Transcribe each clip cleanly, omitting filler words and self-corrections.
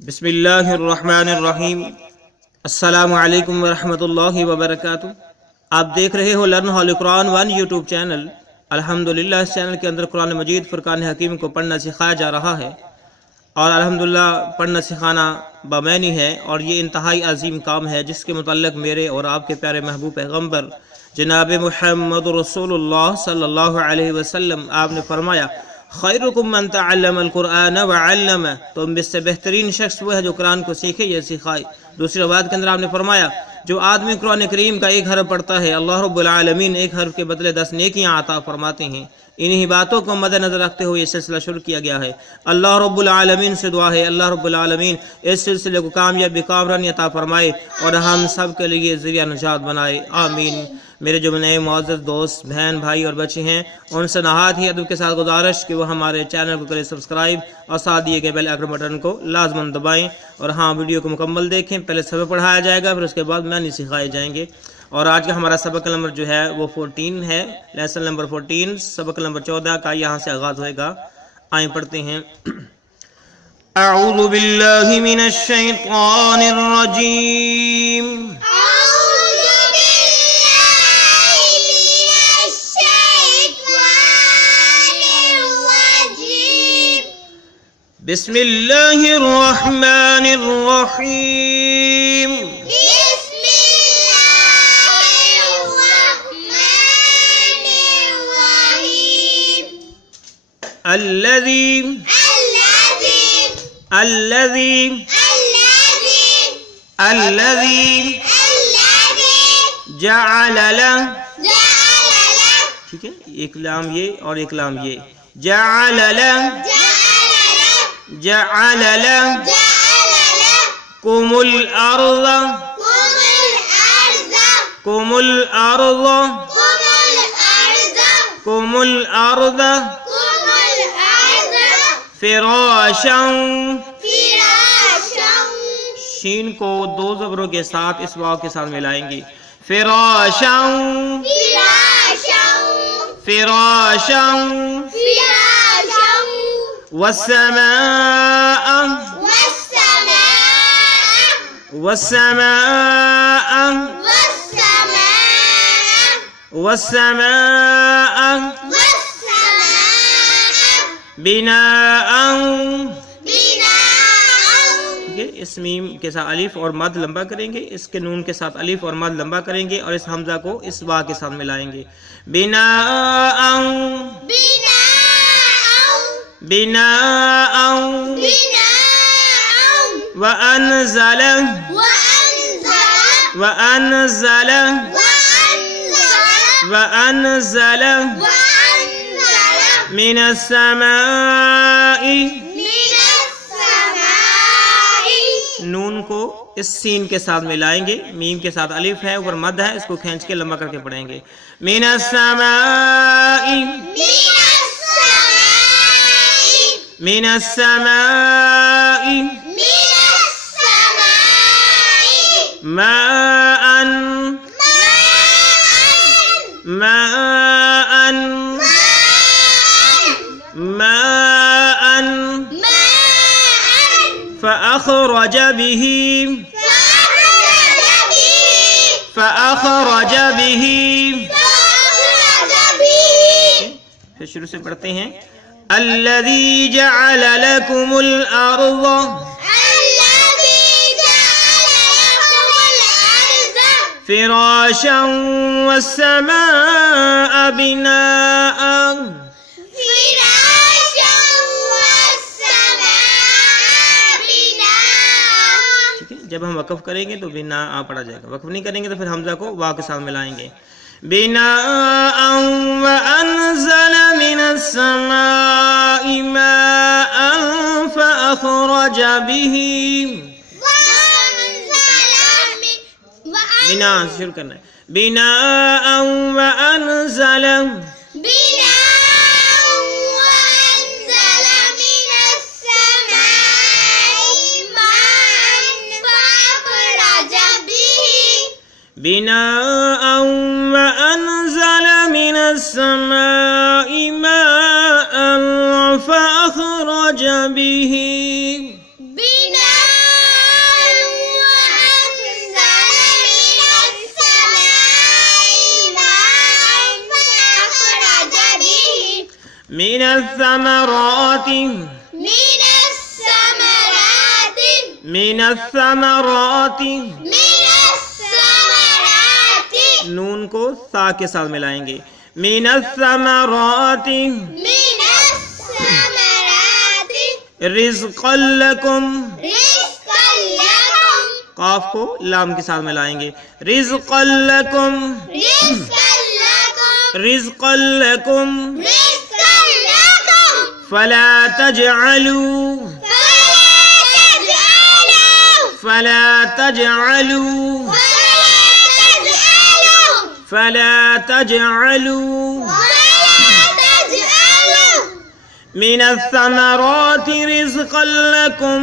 بسم اللہ الرحمن الرحیم۔ السلام علیکم ورحمۃ اللہ وبرکاتہ۔ آپ دیکھ رہے ہو لرن ہول قرآن 1 یوٹیوب چینل۔ الحمدللہ اس چینل کے اندر قرآن مجید فرقان حکیم کو پڑھنا سکھایا جا رہا ہے، اور الحمدللہ پڑھنا سکھانا بامعنی ہے، اور یہ انتہائی عظیم کام ہے جس کے متعلق میرے اور آپ کے پیارے محبوب پیغمبر جناب محمد رسول اللہ صلی اللہ علیہ وسلم آپ نے فرمایا، خیرکم من تعلم القرآن وعلمہ، تم میں سے بہترین شخص وہ ہے جو قرآن کو سیکھے یا سکھائے۔ دوسری روایت کے اندر آپ نے فرمایا، جو آدمی قرآن کریم کا ایک حرف پڑھتا ہے، اللہ رب العالمین ایک حرف کے بدلے 10 نیکیاں عطا فرماتے ہیں۔ انہی باتوں کو مد نظر رکھتے ہوئے یہ سلسلہ شروع کیا گیا ہے۔ اللہ رب العالمین سے دعا ہے اللہ رب العالمین اس سلسلے کو کامیابی کامرانی عطا فرمائے اور ہم سب کے لیے ذریعہ نجات بنائے، آمین۔ میرے جو نئے معزز دوست بہن بھائی اور بچے ہیں، ان سے نہایت ہی ادب کے ساتھ گزارش کہ وہ ہمارے چینل کو کریں سبسکرائب اور ساتھ دیے گئے بیل آئیکن بٹن کو لازماً دبائیں، اور ہاں ویڈیو کو مکمل دیکھیں۔ پہلے سبق پڑھایا جائے گا، پھر اس کے بعد معنی سکھائے جائیں گے، اور آج کا ہمارا سبق نمبر جو ہے وہ 14 ہے، لیسن نمبر 14، سبق نمبر 14 کا یہاں سے آغاز ہوئے گا۔ آئیں پڑھتے ہیں۔ اعوذ باللہ من الشیطان الرجیم، بسم اللہ الرحمن الرحیم، بسم اللہ الرحمن الرحیم، الذی الذی جعل لہ، ٹھیک ہے، ایک لام یہ اور ایک لام یہ، جعل لہ جعل لکم الارض فراشا، شین کو 2 زبروں کے ساتھ اس واو کے ساتھ ملائیں گے، فراشا فراشا، والسماء والسماء والسماء بناء، اس میم کے ساتھ الف اور مد لمبا کریں گے، اس کے نون کے ساتھ الف اور مد لمبا کریں گے، اور اس حمزہ کو اس وا کے ساتھ ملائیں گے، بناء بناء وأنزل وأنزل وأنزل من السماء، نون کو اس سین کے ساتھ ملائیں گے، میم کے ساتھ الف ہے، اوپر مد ہے، اس کو کھینچ کے لمبا کر کے پڑھیں گے، من السماء من السماء ماء ماء ماء فأخرج به پھر شروع سے پڑھتے ہیں، الذی جعل لکم الارض فراشا والسماء بناء، جب ہم وقف کریں گے تو بنا پڑھا جائے گا، وقف نہیں کریں گے تو پھر حمزہ کو وا کے ساتھ ملائیں گے، بناء وانزل من السماء ماء فاخرج به، بنا شروع کرنا ہے، بناء وانزل بناء وأنزل من السماء ماء فأخرج به بناء من الثمرات من الثمرات من الثمرات من الثمرات نون کو سا کے ساتھ ملائیں گے. من الثمرات من الثمرات رزقا لکم رزقا لكم قاف کو لام کے ساتھ ملائیں گے. رزقا لکم رزقا لكم رزقا لکم رزقا لكم فلا تجعلوا فلا تجعلوا فلا تجعلوا من الثمرات رزقا لكم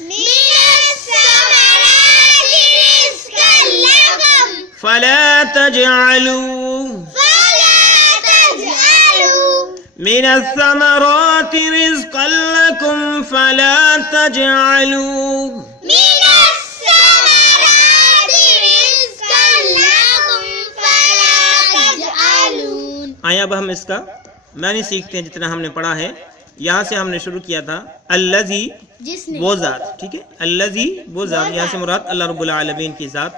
من الثمرات رزقا لكم فلا تجعلوا من الثمرات رزقا لكم فلا تجعلوا من الثمرات رزقا لكم فلا تجعلون. آئیں اب ہم اس کا معنی سیکھتے ہیں. جتنا ہم نے پڑھا ہے یہاں سے ہم نے شروع کیا تھا الذی جس نے وہ ذات. ٹھیک ہے, الذی وہ ذات, یہاں سے مراد اللہ رب العالمین کی ذات.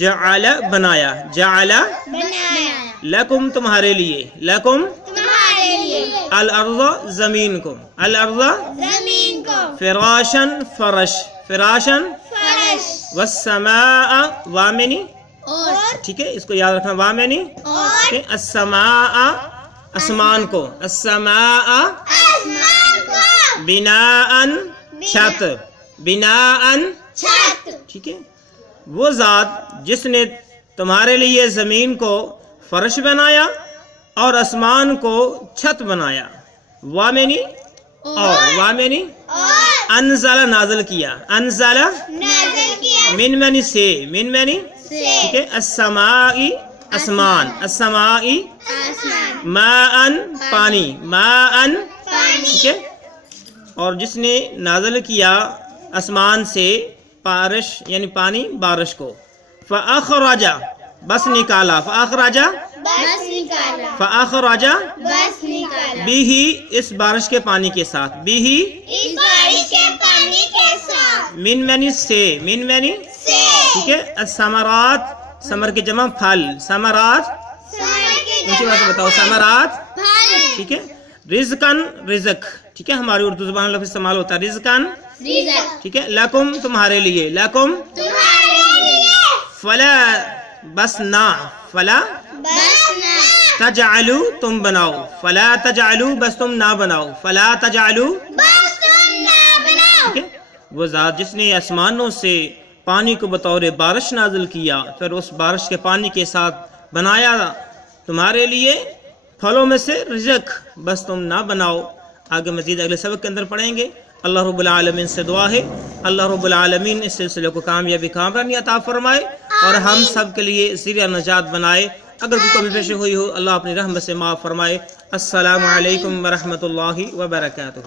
جعل بنایا, جعل بنایا لکم تمہارے لیے, لکم تمہارے لیے الارض زمین کو, الارض زمین کو فراشن فرش, فراشن فرش والسماء وامنی. اور ٹھیک ہے, اس کو یاد رکھنا, وامنی. ٹھیک ہے, السماء آسمان کو, السماء آسمان کو بناء چھت, بناء. چھت ٹھیک ہے, وہ ذات جس نے تمہارے لیے زمین کو فرش بنایا اور آسمان کو چھت بنایا. وامنی اور وامنی اور انزل نازل کیا, انزل نازل کیا من منی سے, من منی. سے ٹھیک ہے, السماء آسمان, السماء آسمان ماء پانی, ماء. پانی ٹھیک ہے, اور جس نے نازل کیا آسمان سے بارش یعنی پانی, بارش کو. فاخرج بس نکالا, فاخرج بس نکالا فاخرج بس نکالا بھی اس بارش کے پانی کے ساتھ, بھی اس بارش کے پانی کے ساتھ من منی سے, من منی. سے ٹھیک ہے, الثمرات ثمر کے جمع پھل, ثمرات. ثمر کے اونچی بات سے بتاؤ, ثمرات. پھل ٹھیک ہے, رزقن رزق. ٹھیک ہے, ہماری اردو زبان لفظ استعمال ہوتا ہے رزقن. رزق ٹھیک ہے, لکم تمہارے لیے, لکم. تمہارے لیے فلا بس نہ, فلا بس نہ تجعلوا تم بناؤ, فلا تجعلوا بس تم نہ بناؤ, فلا تجعلوا. بس تم نہ بناؤ. ٹھیک ہے, وہ ذات جس نے آسمانوں سے پانی کو بطور بارش نازل کیا, پھر اس بارش کے پانی کے ساتھ بنایا تمہارے لیے پھلوں میں سے رزق, بس تم نہ بناؤ. آگے مزید اگلے سبق کے اندر پڑھیں گے. اللہ رب العالمین سے دعا ہے اللہ رب العالمین اس سلسلے کو کامیابی کامرانی عطا فرمائے اور ہم سب کے لیے ذریعہ نجات بنائے. اگر کوئی کمی پیشی ہوئی ہو اللہ اپنی رحمت سے معاف فرمائے. السلام علیکم ورحمۃ اللہ وبرکاتہ.